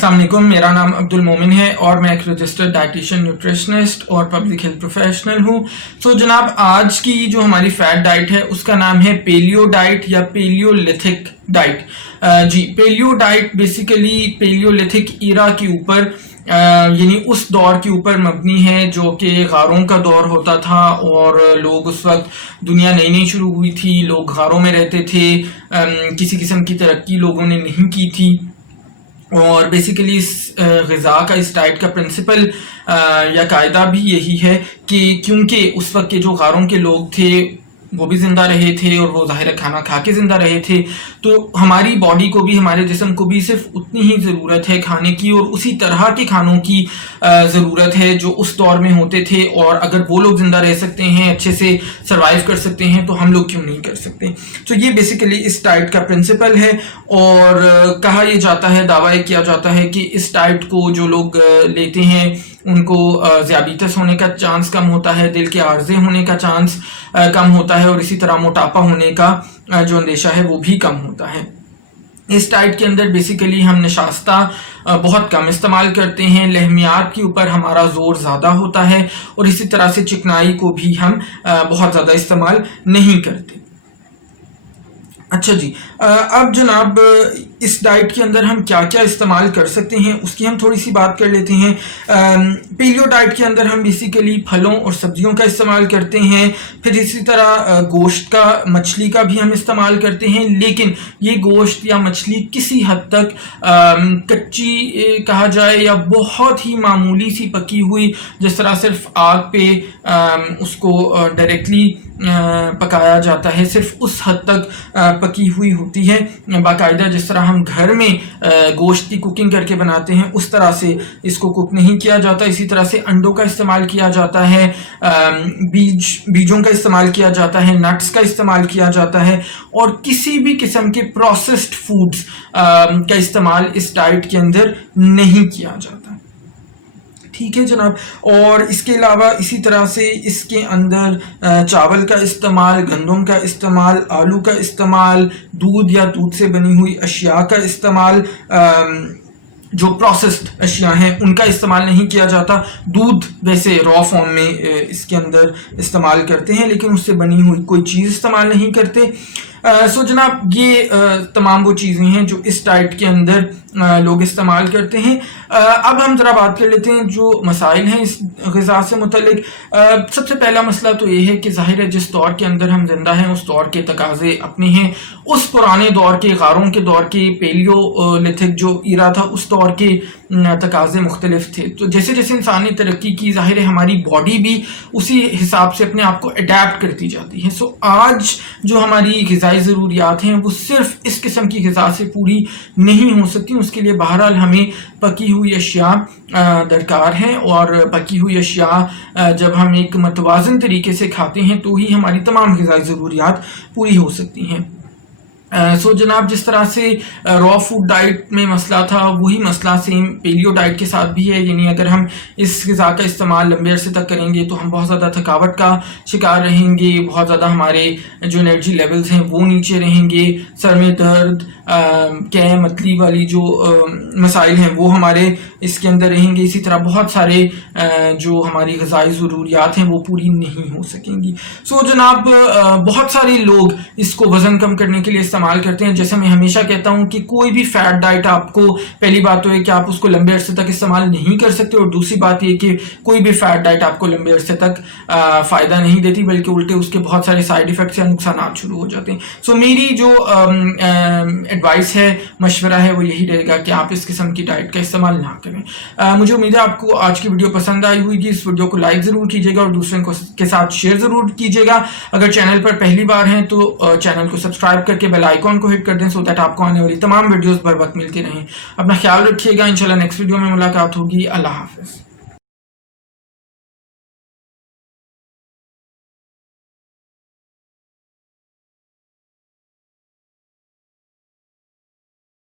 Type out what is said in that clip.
अस्सलाम वालेकुम, मेरा नाम अब्दुल मोमिन है और मैं एक रजिस्टर्ड डाइटिशियन, न्यूट्रिशनिस्ट और पब्लिक हेल्थ प्रोफेशनल हूँ। तो जनाब, आज की जो हमारी फैट डाइट है उसका नाम है पेलियो डाइट या पेलियोलिथिक डाइट। जी, paleo diet basically paleolithic era के ऊपर यानी उस दौर के ऊपर मबनी है जो कि गारों का दौर होता था और लोग उस वक्त दुनिया नई नई शुरू हुई थी, लोग गारों में रहते थे, किसी किस्म की तरक्की लोगों ने नहीं की थी। और बेसिकली इस ग़िज़ा का, इस डाइट का प्रिंसिपल या कायदा भी यही है कि क्योंकि उस वक्त के जो गारों के लोग थे वो भी ज़िंदा रहे थे और वो ज़ाहिर खाना खा के ज़िंदा रहे थे, तो हमारी बॉडी को भी, हमारे जिस्म को भी सिर्फ उतनी ही ज़रूरत है खाने की और उसी तरह के खानों की ज़रूरत है जो उस दौर में होते थे। और अगर वो लोग ज़िंदा रह सकते हैं, अच्छे से सर्वाइव कर सकते हैं, तो हम लोग क्यों नहीं कर सकते। तो ये बेसिकली इस डाइट का प्रिंसिपल है और कहा यह जाता है, दावा किया जाता है कि इस डाइट को जो लोग लेते हैं उनको ज़ियाबीतस होने का चांस कम होता है, दिल के आर्जे होने का चांस कम होता है और इसी तरह मोटापा होने का जो अंदेशा है वो भी कम होता है। इस डाइट के अंदर बेसिकली हम नशास्ता बहुत कम इस्तेमाल करते हैं, लहमियात के ऊपर हमारा जोर ज़्यादा होता है और इसी तरह से चिकनाई को भी हम बहुत ज़्यादा इस्तेमाल नहीं करते। अच्छा जी, अब जनाब इस डाइट के अंदर हम क्या क्या इस्तेमाल कर सकते हैं उसकी हम थोड़ी सी बात कर लेते हैं। पेलियो डाइट के अंदर हम बेसिकली फलों और सब्जियों का इस्तेमाल करते हैं, फिर इसी तरह गोश्त का, मछली का भी हम इस्तेमाल करते हैं, लेकिन ये गोश्त या मछली किसी हद तक कच्ची कहा जाए या बहुत ही मामूली सी पकी हुई, जिस तरह सिर्फ आग पे उसको डायरेक्टली पकाया जाता है, सिर्फ उस हद तक पकी हुई होती है। बाकायदा जिस तरह हम घर में गोश्त की कुकिंग करके बनाते हैं उस तरह से इसको कुक नहीं किया जाता। इसी तरह से अंडों का इस्तेमाल किया जाता है, बीजों का इस्तेमाल किया जाता है, नट्स का इस्तेमाल किया जाता है और किसी भी किस्म के प्रोसेस्ड फूड्स का इस्तेमाल इस डाइट के अंदर नहीं किया जाता। ठीक है जनाब, और इसके अलावा इसी तरह से इसके अंदर चावल का इस्तेमाल, गंदम का इस्तेमाल, आलू का इस्तेमाल, दूध या दूध से बनी हुई अशिया का इस्तेमाल, जो प्रोसेस्ड अशिया हैं उनका इस्तेमाल नहीं किया जाता। दूध वैसे रॉ फॉर्म में इसके अंदर इस्तेमाल करते हैं, लेकिन उससे बनी हुई कोई चीज़ इस्तेमाल नहीं करते। सो जनाब, ये तमाम वो चीज़ें हैं जो इस डाइट के अंदर लोग इस्तेमाल करते हैं। अब हम ज़रा बात कर लेते हैं जो मसाइल हैं इस ग़िज़ा से मुतल्लिक। सबसे पहला मसला तो ये है कि ज़ाहिर है जिस दौर के अंदर हम जिंदा हैं उस दौर के तकाज़े अपने हैं। उस पुराने दौर के, गारों के दौर के, पेलियोलिथिक जो ईरा था उस दौर के तकाज़े मुख्तलिफ थे। तो जैसे जैसे इंसान ने तरक्की की, ज़ाहिर है हमारी बॉडी भी उसी हिसाब से अपने आप को अडेप्ट करती जाती है। सो आज जो हमारी ग़िज़ाई ज़रूरियात हैं वो सिर्फ इस किस्म की ग़िज़ा से पूरी नहीं हो सकती। उसके लिए बहरहाल हमें पकी हुई अशिया दरकार हैं और पकी हुई अशिया जब हम एक मतवाज़न तरीके से खाते हैं तो ही हमारी तमाम ग़िज़ाई ज़रूरियात पूरी हो सकती हैं। सो जनाब, जिस तरह से रॉ फूड डाइट में मसला था वही मसला सेम पेलियो डाइट के साथ भी है। यानी अगर हम इस ग़िज़ा का इस्तेमाल लंबे अरसे तक करेंगे तो हम बहुत ज़्यादा थकावट का शिकार रहेंगे, बहुत ज़्यादा हमारे जो एनर्जी लेवल्स हैं वो नीचे रहेंगे, सर में दर्द, कै मतली वाली जो मसाइल हैं वो हमारे इसके अंदर रहेंगे। इसी तरह बहुत सारे जो हमारी ग़िज़ाई ज़रूरियात हैं वो पूरी नहीं हो सकेंगी। सो जनाब, बहुत सारे लोग इसको वज़न कम करने के लिए इस्तेमाल करते हैं। जैसे मैं हमेशा कहता हूं कि कोई भी फैट डाइट आपको, पहली बात तो है कि आप उसको लंबे अरसे तक इस्तेमाल नहीं कर सकते और दूसरी बात ये कि कोई भी फैट डाइट आपको लंबे अरसे तक फ़ायदा नहीं देती, बल्कि उल्टे उसके बहुत सारे साइड इफ़ेक्ट्स या नुकसान शुरू हो जाते हैं। सो मेरी जो एडवाइस है, मशवरा है, वो यही रहेगा कि आप इस किस्म की डाइट का इस्तेमाल ना करें। मुझे उम्मीद है आपको आज की वीडियो पसंद आई होगी। इस वीडियो को लाइक ज़रूर कीजिएगा और दूसरों के साथ शेयर ज़रूर कीजिएगा। अगर चैनल पर पहली बार हैं तो चैनल को सब्सक्राइब करके बेल आइकॉन को हिट कर दें सो दैट आपको आने वाली तमाम वीडियोस बर वक्त मिलती रहें। अपना ख्याल रखिएगा। इंशाल्लाह नेक्स्ट वीडियो में मुलाकात होगी। अल्लाह हाफ़िज़।